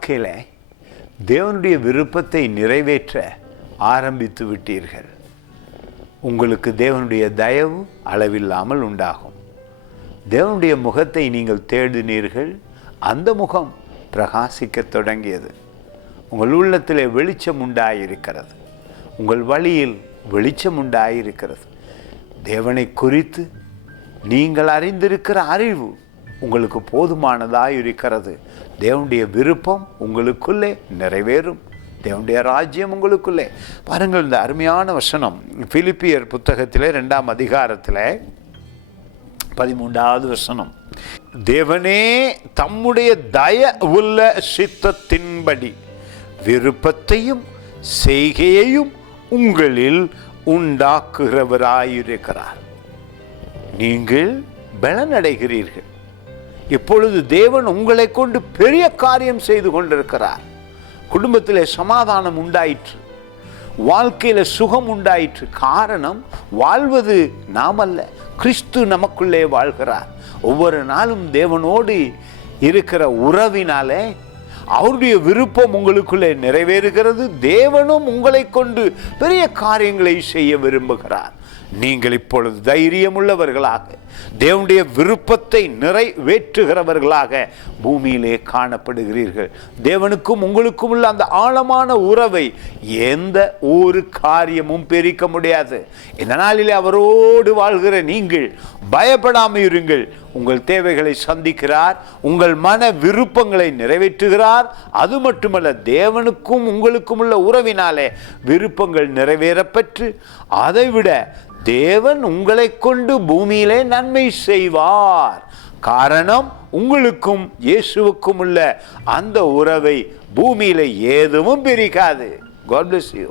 வாழ்க்கையில் தேவனுடைய விருப்பத்தை நிறைவேற்ற ஆரம்பித்து விட்டீர்கள். உங்களுக்கு தேவனுடைய தயவு அளவில்லாமல் உண்டாகும். தேவனுடைய முகத்தை நீங்கள் தேடினீர்கள், அந்த முகம் பிரகாசிக்க தொடங்கியது. உங்கள் உள்ளத்திலே வெளிச்சம் உண்டாயிருக்கிறது, உங்கள் வழியில் வெளிச்சம் உண்டாயிருக்கிறது. தேவனை குறித்து நீங்கள் அறிந்திருக்கிற அறிவு உங்களுக்கு போதுமானதாக இருக்கிறது. தேவனுடைய விருப்பம் உங்களுக்குள்ளே நிறைவேறும். தேவனுடைய ராஜ்யம் உங்களுக்குள்ளே. பாருங்கள், இந்த அருமையான வசனம் பிலிப்பியர் புத்தகத்திலே 2ஆம் அதிகாரத்தில் 13வது வசனம். தேவனே தம்முடைய தயவுள்ள சித்தத்தின்படி விருப்பத்தையும் செய்கையையும் உங்களில் உண்டாக்குகிறவராயிருக்கிறார். நீங்கள் பலனடைகிறீர்கள். இப்பொழுது தேவன் உங்களை கொண்டு பெரிய காரியம் செய்து கொண்டிருக்கிறார். குடும்பத்தில் சமாதானம் உண்டாயிற்று, வாழ்க்கையில் சுகம் உண்டாயிற்று. காரணம், வாழ்வது நாம் அல்ல, கிறிஸ்து நமக்குள்ளே வாழ்கிறார். ஒவ்வொரு நாளும் தேவனோடு இருக்கிற உறவினாலே அவருடைய விருப்பம் உங்களுக்குள்ளே நிறைவேறுகிறது. தேவனும் உங்களை கொண்டு பெரிய காரியங்களை செய்ய விரும்புகிறார். நீங்கள் இப்பொழுது தைரியமுள்ளவர்களாக, தேவனுடைய விருப்பத்தை நிறைவேற்றுகிறவர்களாக பூமியிலே காணப்படுகிறீர்கள். தேவனுக்கும் உங்களுக்கும் உள்ள அந்த ஆழமான உறவை எந்த ஒரு காரியமும் பிரிக்க முடியாது. இந்த நாளிலே அவரோடு வாழ்கிற நீங்கள் பயப்படாமல் இருங்கள். உங்கள் தேவைகளை சந்திக்கிறார், உங்கள் மன விருப்பங்களை நிறைவேற்றுகிறார். அது மட்டுமல்ல, தேவனுக்கும் உங்களுக்கும் உள்ள உறவினாலே விருப்பங்கள் நிறைவேறப்பெற்று அதைவிட தேவன் உங்களை கொண்டு பூமியிலே நன்மை செய்வார். காரணம், உங்களுக்கும் இயேசுவுக்கும் உள்ள அந்த உறவை பூமியிலே எதுவும் பிரிக்காது. God bless you.